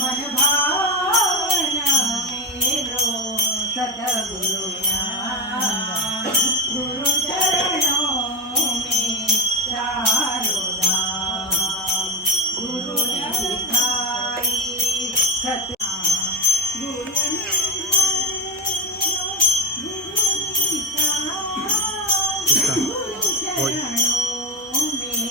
मन भावना मेरो सतगुरु गुरु चरणों में चारों धाम गुरु ने दिखाई सत गुरु ने गुरु चरणों में